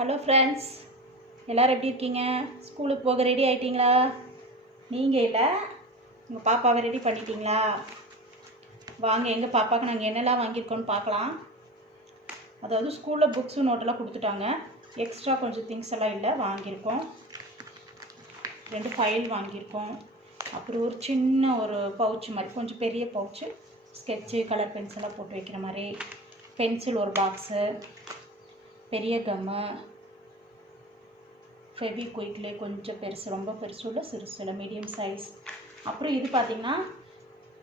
Hello friends, எல்லோரும் எப்படி இருக்கீங்க? ஸ்கூலுக்கு போக ரெடி ஆகிட்டிங்களா? நீங்கள் இல்லை, உங்கள் பாப்பாவை ரெடி பண்ணிட்டீங்களா? வாங்க, எங்கள் பாப்பாவுக்கு நாங்கள் என்னெல்லாம் வாங்கியிருக்கோன்னு பார்க்கலாம். அதாவது ஸ்கூலில் புக்ஸு நோட்டெல்லாம் கொடுத்துட்டாங்க. எக்ஸ்ட்ரா கொஞ்சம் திங்ஸ் எல்லாம் இல்லை, வாங்கியிருக்கோம். 2 ஃபைல் வாங்கியிருக்கோம். அப்புறம் ஒரு சின்ன ஒரு பவுச்சு மாதிரி, கொஞ்சம் பெரிய பவுச்சு, ஸ்கெட்சு கலர் பென்சிலாக போட்டு வைக்கிற மாதிரி, பென்சில் ஒரு பாக்ஸு, பெரிய கம்மு, ஃபெவிக்விக்லே கொஞ்சம் பெருசு, ரொம்ப பெருசு இல்லை, சிறுசு இல்லை, மீடியம் சைஸ். அப்புறம் இது பார்த்திங்கன்னா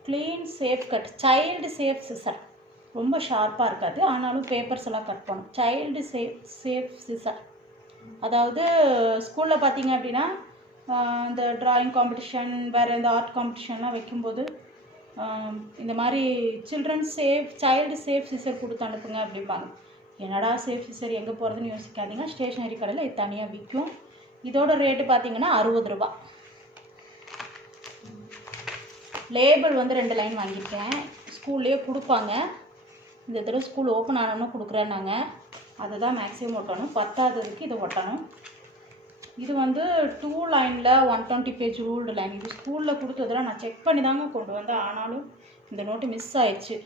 clean safe cut, child safe scissor. ரொம்ப ஷார்ப்பாக இருக்காது, ஆனாலும் பேப்பர்ஸ் எல்லாம் கட் பண்ணும். Child safe scissor. அதாவது ஸ்கூலில் பார்த்திங்க அப்படின்னா இந்த ட்ராயிங் காம்படிஷன், வேறு இந்த ஆர்ட் காம்படிஷன்லாம் வைக்கும்போது இந்த மாதிரி சைல்டு சேஃப் சிசர் கொடுத்து அனுப்புங்க அப்படிம்பாங்க. என்னடா சேஃப் சிசர் எங்கே போகிறதுன்னு யோசிக்காதீங்க. ஸ்டேஷ்னரி கடையில் இது தனியாக விற்கும். இதோட ரேட்டு பார்த்தீங்கன்னா 60 ரூபா. லேபிள் வந்து 2 லைன் வாங்கியிருக்கேன். ஸ்கூல்லேயே கொடுப்பாங்க. இந்த தடவை ஸ்கூல் ஓப்பன் ஆனோன்னு கொடுக்குறேன்னாங்க. அதை தான் மேக்ஸிமம் ஒட்டணும். 10ஆவதுக்கு இதை ஒட்டணும். இது வந்து 2 லைனில் 120 பேஜ் ரூல்டு லைன். இது ஸ்கூலில் கொடுத்ததெல்லாம் நான் செக் பண்ணி தாங்க கொண்டு வந்தேன். ஆனாலும் இந்த நோட்டு மிஸ் ஆயிடுச்சு.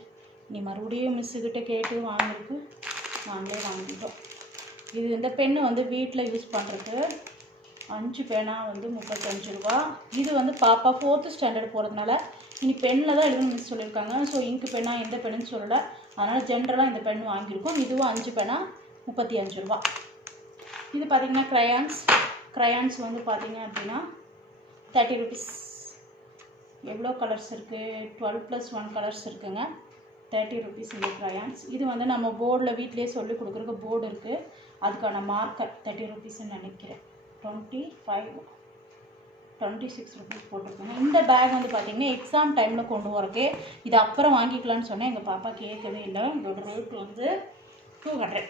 நீ மறுபடியும் மிஸ்ஸுக்கிட்ட கேட்டு வாங்கிருக்கு, நாங்களே வாங்கிட்டோம். இது இந்த பெண்ணு வந்து வீட்டில் யூஸ் பண்ணுறது. 5 பேனா வந்து 35 ரூபா. இது வந்து பாப்பா 4th ஸ்டாண்டர்ட் போகிறதுனால இனி பெண்ணில் தான் எழுதணும் மிஸ் சொல்லியிருக்காங்க. ஸோ இங்கு பெண்ணா எந்த பெண்ணுன்னு சொல்லலை. அதனால் ஜென்ரலாக இந்த பெண் வாங்கியிருக்கோம். இதுவும் 5 பேனா 35 ரூபா. இது பார்த்திங்கன்னா க்ரையான்ஸ் வந்து பார்த்திங்க அப்படின்னா 30 ருபீஸ். எவ்வளோ கலர்ஸ் இருக்குது? 12+1 கலர்ஸ் இருக்குங்க. 30 ருபீஸ் இந்த க்ரையான்ஸ். இது வந்து நம்ம போர்டில் வீட்டிலே சொல்லி கொடுக்குறக்கு போர்டு இருக்குது. அதுக்கான மார்க்கர் 30 ருபீஸ்ன்னு நினைக்கிறேன். 26 ருபீஸ் போட்டிருக்கோங்க. இந்த பேக் வந்து பார்த்திங்கன்னா எக்ஸாம் டைமில் கொண்டு வரக்கு. இது அப்புறம் வாங்கிக்கலான்னு சொன்னேன். எங்கள் பாப்பா கேட்கவே இல்லை. இதோட ரேட் வந்து 200.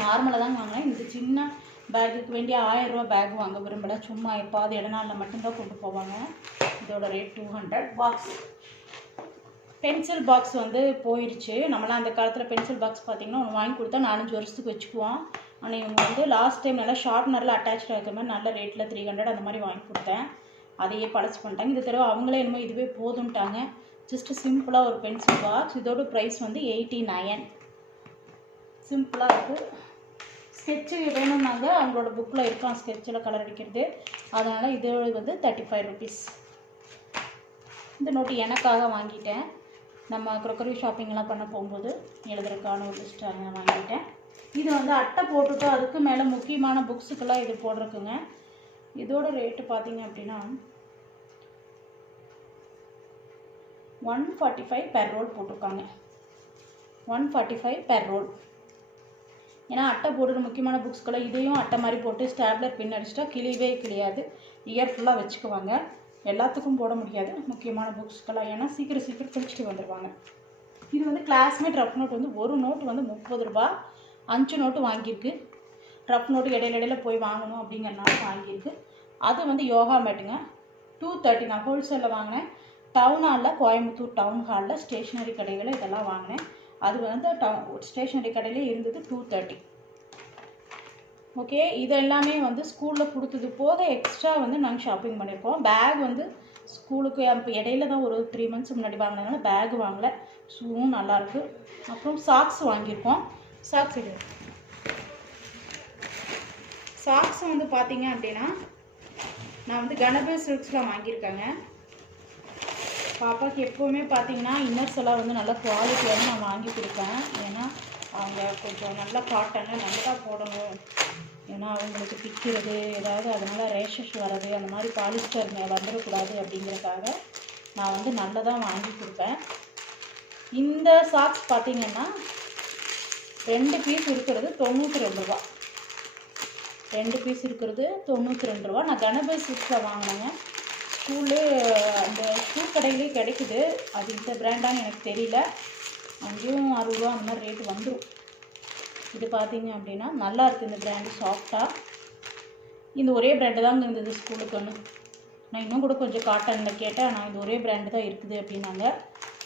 நார்மலாக தான் வாங்கினேன். இந்த சின்ன பேக்குக்கு வேண்டிய 1000 ரூபா பேக் வாங்க விரும்பலை. சும்மா எப்பாவது இடநாளில் மட்டும்தான் கொண்டு போவாங்க. இதோட ரேட் 200. பாக்ஸ், பென்சில் பாக்ஸ் வந்து போயிடுச்சு. நம்மளாம் அந்த காலத்தில் பென்சில் பாக்ஸ் பார்த்திங்கன்னா ஒன்று வாங்கி கொடுத்தா 4-5 வருஷத்துக்கு வச்சுக்குவோம். ஆனால் இவங்க வந்து லாஸ்ட் டைம் நல்லா ஷார்ப்னரில் அட்டாச்சாக இருக்கிற மாதிரி நல்ல ரேட்டில் 300 அந்த மாதிரி வாங்கி கொடுத்தேன். அதையே பழசு பண்ணிட்டாங்க. இந்த தடவை அவங்களே என்னமோ இதுவே போதும்ட்டாங்க. ஜஸ்ட்டு சிம்பிளாக ஒரு பென்சில் பாக்ஸ். இதோட ப்ரைஸ் வந்து 89. சிம்பிளாக இருக்குது. ஸ்கெட்சு வேணும்னாங்க, அவங்களோட புக்கில் இருக்கான் ஸ்கெட்சில் கலர் அடிக்கிறது. அதனால் இது வந்து 35 ருபீஸ். இந்த நோட்டு எனக்காக வாங்கிட்டேன். நம்ம க்ரோக்கரி ஷாப்பிங்லாம் பண்ண போகும்போது எழுதுறதுக்கான ஒரு லிஸ்ட் நான் வாங்கிட்டேன். இது வந்து அட்டை போட்டுட்டு அதுக்கு மேலே முக்கியமான புக்ஸுக்கெல்லாம் இது போடுறதுக்குங்க. இதோட ரேட்டு பார்த்திங்க அப்படின்னா 145 பெர் ரோல் போட்டிருக்காங்க. 145 பெர் ரோல். ஏன்னா அட்டை போடுற முக்கியமான புக்ஸ்க்கெல்லாம் இதையும் அட்டை மாதிரி போட்டு ஸ்டாப்லர் பின் அடிச்சிட்டா கிளியவே கிளியாது. இயர் ஃபுல்லாக வச்சுக்குவாங்க. எல்லாத்துக்கும் போட முடியாது முக்கியமான புக்ஸ்க்கெல்லாம். ஏன்னா சீக்கிரம் பிடிச்சிட்டு வந்துடுவாங்க. இது வந்து கிளாஸ்மேட் ரஃப் நோட் வந்து ஒரு நோட்டு வந்து 30 ரூபா. 5 நோட்டு வாங்கியிருக்கு. ரஃப் நோட்டு இடையில போய் வாங்கணும் அப்படிங்கிறனால வாங்கியிருக்கு. அது வந்து யோகா மேட்டுங்க. 230. நான் ஹோல்சேலில் வாங்கினேன். டவுன் ஹாலில், கோயம்புத்தூர் டவுன் ஹாலில் ஸ்டேஷ்னரி கடைகளில் இதெல்லாம் வாங்கினேன். அது வந்து ஸ்டேஷ்னரி கடையிலே இருந்தது 230. ஓகே, இது எல்லாமே வந்து ஸ்கூலில் கொடுத்தது போக எக்ஸ்ட்ரா வந்து நாங்கள் ஷாப்பிங் பண்ணியிருக்கோம். பேக் வந்து ஸ்கூலுக்கு இப்போ இடையில தான் ஒரு 3 மந்த்ஸ் முன்னாடி வாங்கினதுனால பேக் வாங்கலை. ஷூவும் நல்லாயிருக்கு. அப்புறம் சாக்ஸ் வாங்கியிருக்கோம். சாக்ஸ் வந்து பார்த்திங்க அப்படின்னா நான் வந்து கணபதி சில்க்ஸில் வாங்கியிருக்கேங்க. பாப்பாவுக்கு எப்போவுமே பார்த்திங்கன்னா இன்னர்ஸ் எல்லாம் வந்து நல்ல குவாலிட்டியாக நான் வாங்கி கொடுப்பேன். ஏன்னா அவங்க கொஞ்சம் நல்லா காட்டனில் நல்லா போடணும். ஏன்னா அவங்களுக்கு பிக்கிறது ஏதாவது அதனால் ரேஷஸ் வர்றது அந்த மாதிரி பாலிஸ்டர் வந்துடக்கூடாது அப்படிங்கிறதுக்காக நான் வந்து நல்லதாக வாங்கி கொடுப்பேன். இந்த சாக்ஸ் பார்த்திங்கன்னா 2 பீஸ் இருக்கிறது 92 ரூபா. 2 பீஸ் இருக்கிறது 92 ரூபா. நான் கணபதி சில்க்ஸில் வாங்கினேங்க. ஸ்கூல்லே அந்த ஷூ கடையிலே கிடைக்குது. அது இந்த பிராண்டான்னு எனக்கு தெரியல. அங்கேயும் 60 ரூபா அந்த மாதிரி ரேட்டு வந்துடும். இது பார்த்திங்க அப்படின்னா நல்லா இருக்குது. இந்த பிராண்டு சாஃப்டாக. இந்த ஒரே பிராண்டு தாங்க இருந்தது ஸ்கூலுக்குன்னு. நான் இன்னும் கூட கொஞ்சம் காட்டனில் கேட்டேன். ஆனால் இந்த ஒரே பிராண்டு தான் இருக்குது அப்படின்னாங்க.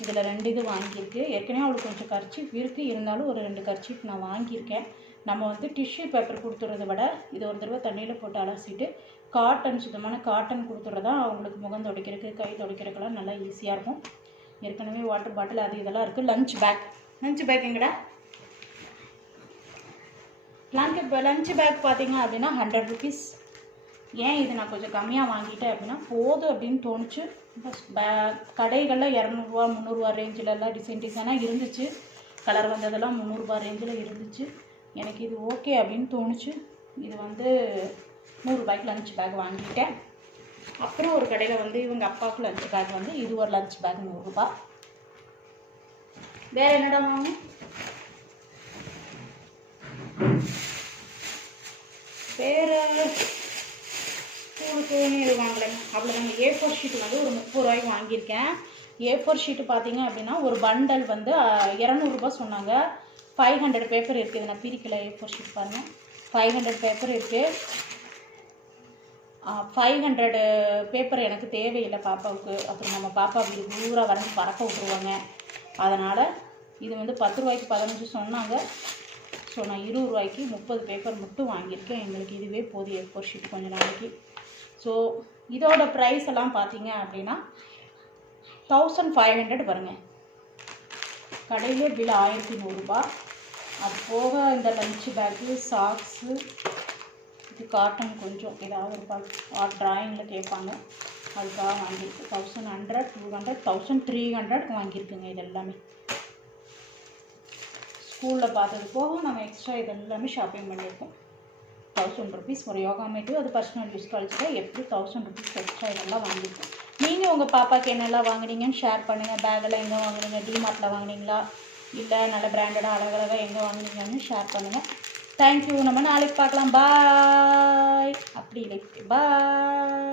இதில் 2 இது வாங்கியிருக்கு. ஏற்கனவே அவளுக்கு கொஞ்சம் கர்ச்சீஃப் இருக்குது. இருந்தாலும் ஒரு 2 கர்ச்சீஃப் நான் வாங்கியிருக்கேன். நம்ம வந்து டிஷ்யூ பேப்பர் கொடுத்துறத விட இது ஒரு தடவை தண்ணியில் போட்டு அலசிட்டு காட்டன், சுத்தமான காட்டன் கொடுத்துட்றதா அவங்களுக்கு முகம் துடைக்கிறதுக்கு, கை துடைக்கிறதுக்கெல்லாம் நல்லா ஈஸியாக இருக்கும். ஏற்கனவே வாட்டர் பாட்டில் அது இதெல்லாம் இருக்குது. லஞ்ச் பேக் எங்கடா? லஞ்ச் பேக் பார்த்தீங்க அப்படின்னா 100 ருபீஸ். ஏன் இது நான் கொஞ்சம் கம்மியாக வாங்கிட்டேன் அப்படின்னா போதும் அப்படின்னு தோணுச்சு. கடைகளில் 200 300 ரேஞ்சிலெல்லாம் டிசைனாக இருந்துச்சு. கலர் வந்ததெல்லாம் 300 ரேஞ்சில் இருந்துச்சு. எனக்கு இது ஓகே அப்படின்னு தோணுச்சு. இது வந்து 100 ரூபாய்க்கு லஞ்ச் பேக் வாங்கிட்டேன். அப்புறம் ஒரு கடையில் வந்து இவங்க அப்பாவுக்கு லஞ்ச் பேக் வந்து இது ஒரு லஞ்ச் பேக் 100 ரூபா. வேறு என்னடா வாங்கும்? வேறு ஸ்கூலுக்கு இது வாங்கலைங்க, அவ்வளோதாங்க. A4 ஷீட்டு வந்து ஒரு 30 ரூபாய்க்கு வாங்கியிருக்கேன். A4 ஷீட்டு பார்த்தீங்க அப்படின்னா ஒரு பண்டல் வந்து 200 ரூபா சொன்னாங்க. 500 பேப்பர் இருக்குது. இது நான் பிரிக்கலை. A4 ஷீட் பாருங்கள், 500 பேப்பர் இருக்குது. 500 பேப்பர் எனக்கு தேவையில்லை பாப்பாவுக்கு. அப்புறம் நம்ம பாப்பா வீடு பூரா வரைஞ்சி பறக்க விட்ருவாங்க. அதனால் இது வந்து 10 ரூபாய்க்கு 15 சொன்னாங்க. ஸோ நான் 20 ரூபாய்க்கு 30 பேப்பர் மட்டும் வாங்கியிருக்கேன். எங்களுக்கு இதுவே போதும் A4 ஷீட் கொஞ்சம் நாளைக்கு. ஸோ இதோட ப்ரைஸ் எல்லாம் பார்த்தீங்க அப்படின்னா 1500 வருங்க. கடையிலே பில் 1100 ரூபா. அது போக இந்த லஞ்ச் பேக்கு, சாக்ஸு, இது காட்டன் கொஞ்சம் ஏதாவது ஒரு ட்ராயிங்கில் கேட்பாங்க, அதுக்காக வாங்கியிருக்கு. 1100, 200, 1300 வாங்கியிருக்குங்க. இது எல்லாமே ஸ்கூலில் பார்த்தது போக நம்ம எக்ஸ்ட்ரா இது எல்லாமே ஷாப்பிங் பண்ணியிருக்கோம். 1000 ருபீஸ் ஒரு யோகா மேட்டு, அது பர்சனல் யூஸ் கழிச்சுட்டா எப்படி 1000 ருபீஸ் எக்ஸ்ட்ரா இதெல்லாம் வாங்கியிருக்கோம். நீங்கள் உங்கள் பாப்பாவுக்கு என்னெல்லாம் வாங்குனீங்கன்னு ஷேர் பண்ணுங்கள். பேக்கெல்லாம் எங்கே வாங்குனீங்க? டிமார்ட்டில் வாங்குனீங்களா இல்லை நல்ல பிராண்டடாக அழகழகாக எங்கே வாங்குனீங்கன்னு ஷேர் பண்ணுங்கள். தேங்க்யூ. நம்ம நாளைக்கு பார்க்கலாம். பாய். அப்படி இல்லை, பாய்.